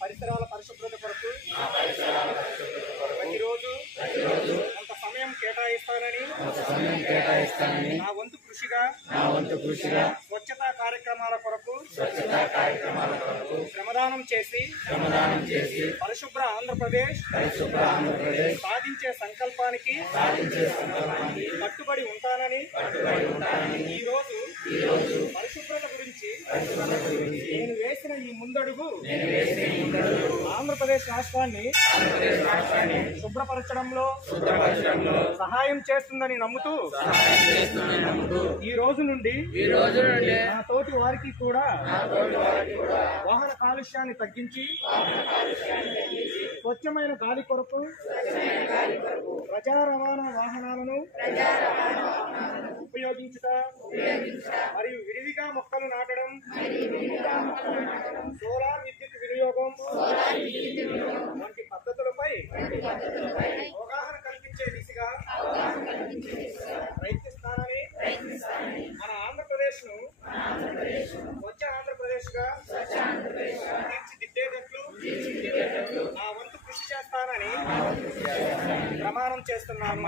పరిసరాల పరిశుభ్రత కొరకు ప్రతిరోజు కొంత సమయం కేటాయిస్తానని నా వంతు కృషిగా స్వచ్ఛతా కార్యక్రమాల కొరకు శ్రమదానం చేసి పరిశుభ్ర ఆంధ్రప్రదేశ్ సాధించే సంకల్పానికి కట్టుబడి ఉంటానని ఈ రోజు పరిశుభ్రత గురించి నేను వేసిన ఈ ముందడుగు ఆంధ్రప్రదేశ్ రాష్ట్రాన్ని శుభ్రపరచడంలో సహాయం చేస్తుందని నమ్ముతూ ఈ రోజు నుండి నా తోటి వారికి కూడా వాహన కాలుష్యాన్ని తగ్గించి స్వచ్ఛమైన గాలి కొరకు ప్రజా రవాణా వాహనాలను ఉపయోగించుట మరియు విరివిగా మొక్కలు నాటడం, సోలార్ విద్యుత్ వినియోగం వంటి పద్ధతులపై అవగాహన కల్పించే దిశగా ప్రయత్నిస్తానని మన ఆంధ్రప్రదేశ్ ను స్వచ్ఛ ఆంధ్రప్రదేశ్ గా తీర్చిదిద్దేటట్లు నా వంతు కృషి చేస్తానని ప్రమాణం చేస్తున్నాను.